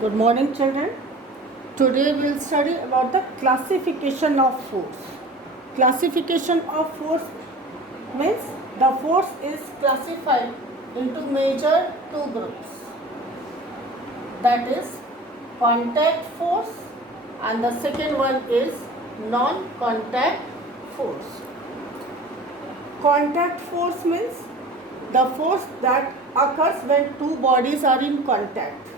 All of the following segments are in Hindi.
Good morning, children. Today we will study about the classification of force. Classification of force means the force is classified into major two groups. That is contact force and the second one is non-contact force. Contact force means the force that occurs when two bodies are in contact.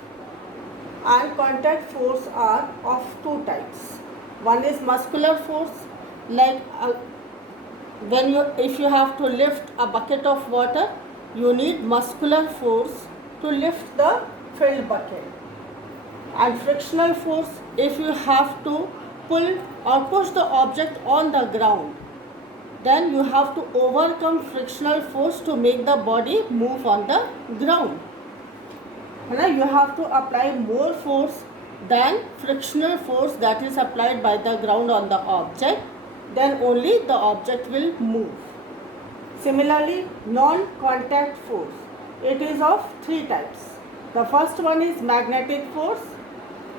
And contact force are of two types. One is muscular force, like if you have to lift a bucket of water, you need muscular force to lift the filled bucket. And frictional force, if you have to pull or push the object on the ground, then you have to overcome frictional force to make the body move on the ground. You have to apply more force than frictional force that is applied by the ground on the object, then only the object will move. Similarly, non-contact force, it is of three types. The first one is magnetic force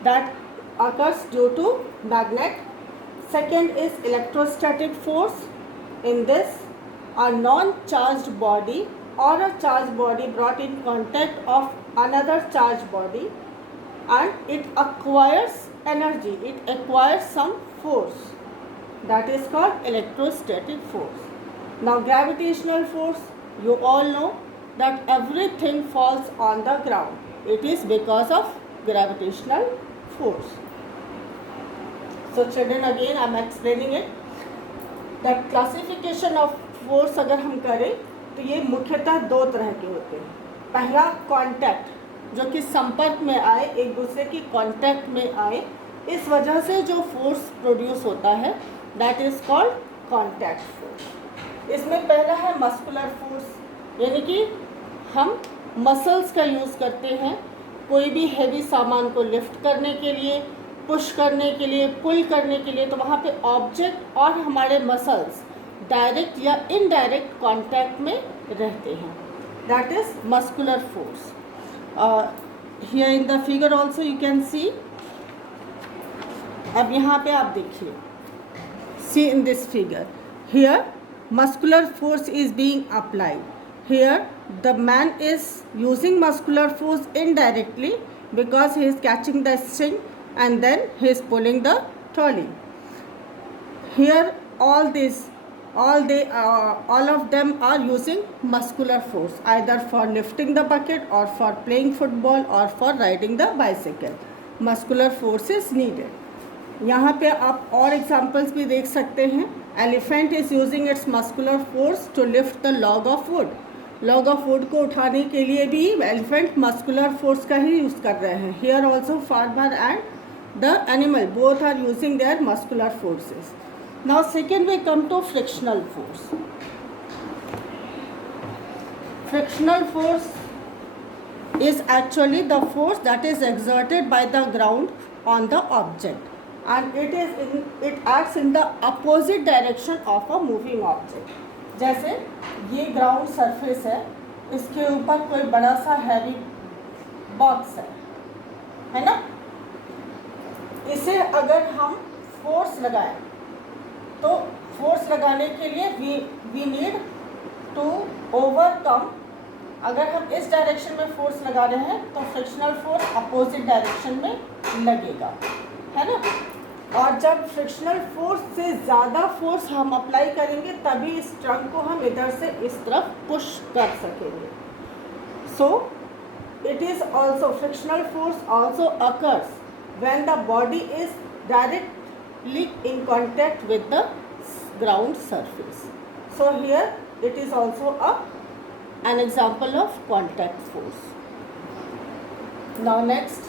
that occurs due to magnet. Second is electrostatic force. In this, a non-charged body or a charged body brought in contact of another charged body and it acquires energy, it acquires some force, that is called electrostatic force. Now gravitational force, you all know that everything falls on the ground. It is because of gravitational force. So children, again I am explaining it, that classification of force अगर हम करें तो ये मुख्यतः दो तरह के होते हैं. पहला कांटेक्ट, जो कि संपर्क में आए, एक दूसरे की कांटेक्ट में आए, इस वजह से जो फोर्स प्रोड्यूस होता है, that is called contact force. इसमें पहला है मस्कुलर फोर्स, यानी कि हम मसल्स का यूज़ करते हैं कोई भी हैवी सामान को लिफ्ट करने के लिए, पुश करने के लिए, पुल करने के लिए. तो वहाँ पे ऑब्जेक्ट और हमारे मसल्स डायरेक्ट या इनडायरेक्ट कांटेक्ट में रहते हैं. That is muscular force. Here in the figure also you can see. अब यहाँ पे आप देखिए, see in this figure, here muscular force is being applied. Here the man is using muscular force indirectly because he is catching the string and then he is pulling the trolley. Here all of them are using muscular force either for lifting the bucket or for playing football or for riding the bicycle. Muscular force is needed. यहाँ पे आप और examples भी देख सकते हैं. Elephant is using its muscular force to lift the log of wood. Log of would को उठाने के लिए भी एलिफेंट मस्कुलर फोर्स का ही यूज़ कर रहे हैं. Here also farmer and the animal both are using their muscular forces. Now second we come to frictional force. Frictional force is actually the force that is exerted by the ground on the object and it acts in the opposite direction of a moving object. जैसे ये ग्राउंड सरफेस है, इसके ऊपर कोई बड़ा सा हैवी बॉक्स है ना. इसे अगर हम फोर्स लगाएं तो फोर्स लगाने के लिए वी नीड टू ओवरकम. अगर हम इस डायरेक्शन में फोर्स लगा रहे हैं तो फ्रिक्शनल फोर्स अपोजिट डायरेक्शन में लगेगा, है ना. और जब फ्रिक्शनल फोर्स से ज़्यादा फोर्स हम अप्लाई करेंगे तभी इस ट्रंक को हम इधर से इस तरफ पुश कर सकेंगे. सो it is also frictional force also occurs when the body is directly in contact with the ground surface. So here it is also an example of contact force. Now next,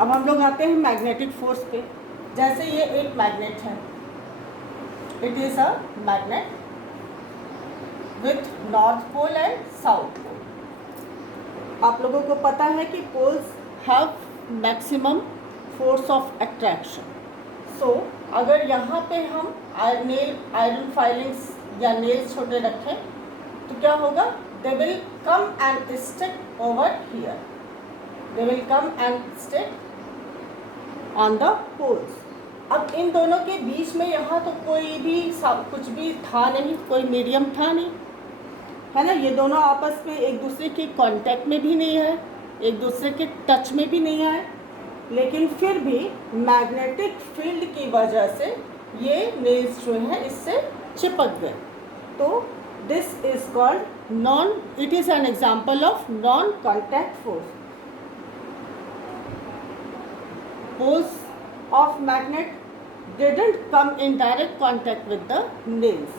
अब हम लोग आते हैं मैग्नेटिक फोर्स पे. जैसे ये एक मैग्नेट है, it is a magnet with north pole and south pole. आप लोगों को पता है कि poles have maximum force of attraction. So अगर यहाँ पे हम आयरन फाइलिंग्स या नेल्स छोटे रखें तो क्या होगा, they will come and stick over here. they will come and stick on the poles. अब इन दोनों के बीच में यहाँ तो कोई भी कुछ भी था नहीं, कोई मीडियम था नहीं, है ना. ये दोनों आपस में एक दूसरे के कांटेक्ट में भी नहीं है, एक दूसरे के टच में भी नहीं आए, लेकिन फिर भी मैग्नेटिक फील्ड की वजह से ये नेल्स जो हैं इससे चिपक गए. तो this is called non, it is an example of non contact force. Poles of magnet didn't come in direct contact with the nails.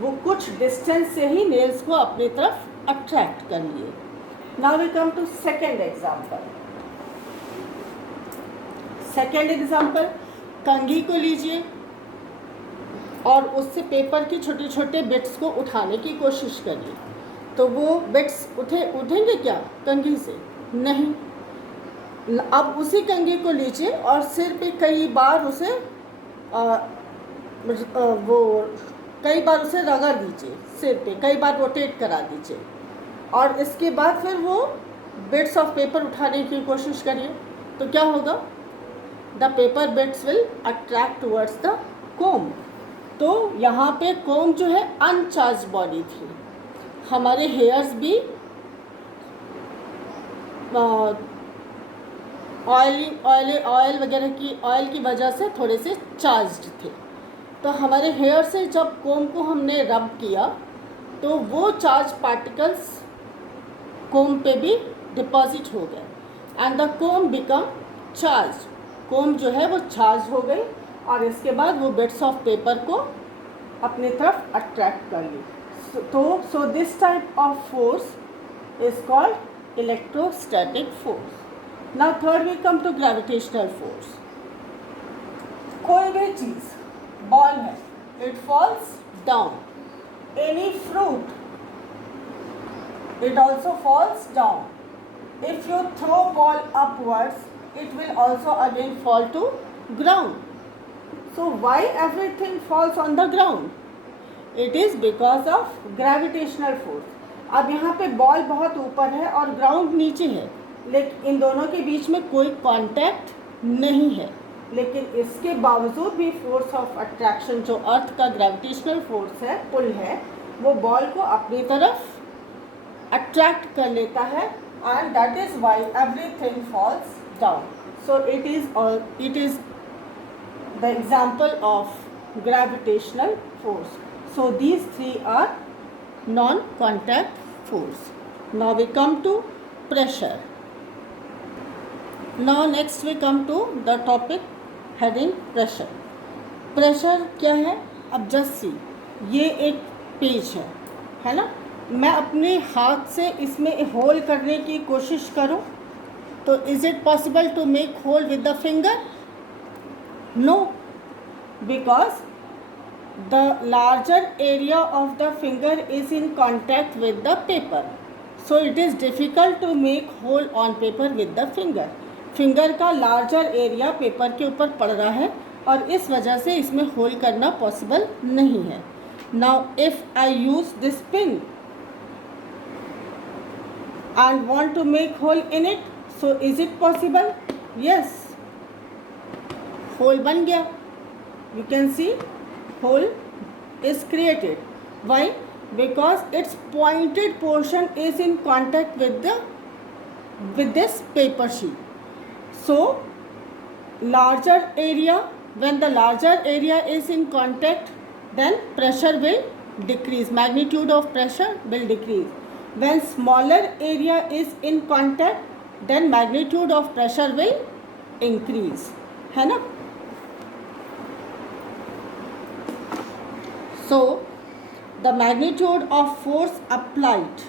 वो कुछ डिस्टेंस से ही नेल्स को अपनी तरफ अट्रैक्ट कर लिए. Now we come to second example. Second example, कंघी को लीजिए और उससे पेपर के छोटे छोटे बिट्स को उठाने की कोशिश करिए. तो वो बिट्स उठेंगे क्या कंघी से? नहीं. अब उसी कंघी को लीजिए और सिर पे कई बार उसे रगड़ दीजिए, सिर पे कई बार रोटेट करा दीजिए, और इसके बाद फिर वो बिट्स ऑफ पेपर उठाने की कोशिश करिए. तो क्या होगा? The paper bits will attract towards the comb. तो यहाँ पे कोम जो है अनचार्ज बॉडी थी. हमारे हेयर्स भी ऑयल वगैरह की ऑयल की वजह से थोड़े से चार्ज्ड थे. तो हमारे हेयर से जब कोम को हमने रब किया तो वो चार्ज पार्टिकल्स कोम पे भी डिपॉजिट हो गए and the comb become charge. Comb जो है वो चार्ज हो गई और इसके बाद वो बिट्स ऑफ पेपर को अपनी तरफ अट्रैक्ट कर ली. So this type of force is called electrostatic force. Now third we come to gravitational force. कोई भी चीज़, बॉल है, it falls down. Any fruit, it also falls down. If you throw ball upwards, it will also again fall to ground. So why everything falls on the ground? It is because of gravitational force. अब यहाँ पे बॉल बहुत ऊपर है और ग्राउंड नीचे है, लेकिन इन दोनों के बीच में कोई कांटेक्ट नहीं है, लेकिन इसके बावजूद भी फोर्स ऑफ अट्रैक्शन जो अर्थ का ग्रेविटेशनल फोर्स है, पुल है, वो बॉल को अपनी तरफ अट्रैक्ट कर लेता है and that is why everything falls down. So it is the example of gravitational force. So these three are non contact force. Now we come to pressure. Now next we come to the topic heading pressure. Pressure क्या है? अब जस्ट सी, ये एक पेज है ना. मैं अपने हाथ से इसमें होल करने की कोशिश करूं तो is it possible to make hole with the finger? No, because the larger area of the finger is in contact with the paper. So it is difficult to make hole on paper with the finger. Finger का लार्जर एरिया पेपर के ऊपर पड़ रहा है और इस वजह से इसमें होल करना पॉसिबल नहीं है. Now if I use this pin and want to make hole in it, so is it possible? Yes, hole बन गया. You can see hole is created. Why? Because its pointed portion is in contact with this paper sheet. So larger area, when the larger area is in contact, then pressure will decrease, magnitude of pressure will decrease. When smaller area is in contact, then magnitude of pressure will increase, है ना. So the magnitude of force applied,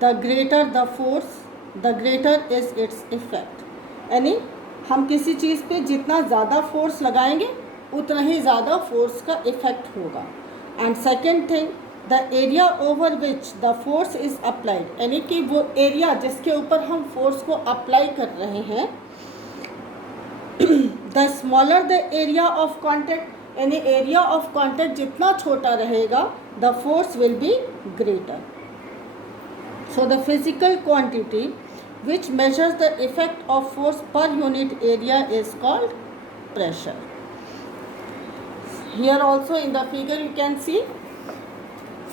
the greater the force, the greater is its effect. यानी हम किसी चीज़ पे जितना ज़्यादा फोर्स लगाएंगे उतना ही ज़्यादा फोर्स का इफ़ेक्ट होगा. And second thing, the area over which the force is applied, यानी कि वो एरिया जिसके ऊपर हम फोर्स को अप्लाई कर रहे हैं, the smaller the area of contact, यानी एरिया ऑफ कॉन्टैक्ट जितना छोटा रहेगा, the force will be greater. So the physical quantity which measures the effect of force per unit area is called pressure. Here also in the figure you can see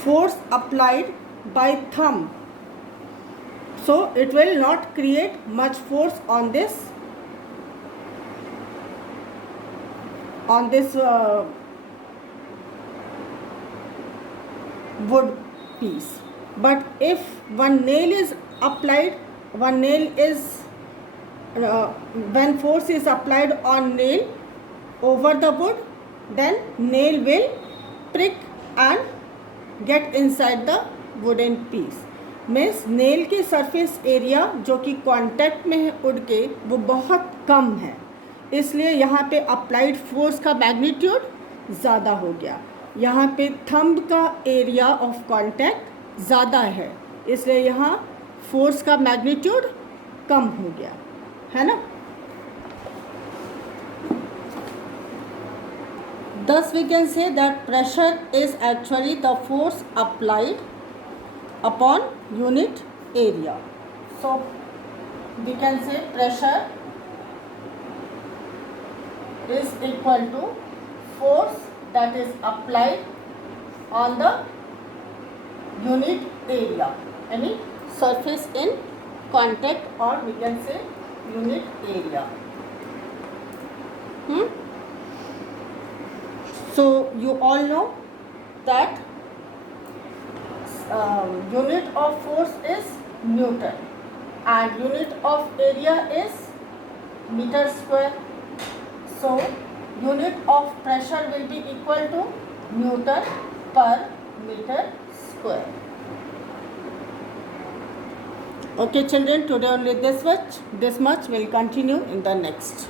force applied by thumb. So it will not create much force on this wood piece. But if one nail is applied, when force is applied on nail over the wood, then nail will prick and get inside the wooden piece. Means nail की सरफेस एरिया जो कि कांटेक्ट में है वुड के, वो बहुत कम है, इसलिए यहाँ पे अप्लाइड फोर्स का मैग्नीट्यूड ज़्यादा हो गया. यहाँ पे थंब का एरिया ऑफ कांटेक्ट ज़्यादा है, इसलिए यहाँ फोर्स का मैग्नीट्यूड कम हो गया है ना. Thus we can say that pressure is actually the force applied upon unit area. So we can say pressure is equal to force that is applied on the unit area, any surface in contact, or we can say unit area. So you all know that unit of force is Newton and unit of area is meter square. So unit of pressure will be equal to Newton per meter square. Okay children, today only this much. We'll continue in the next.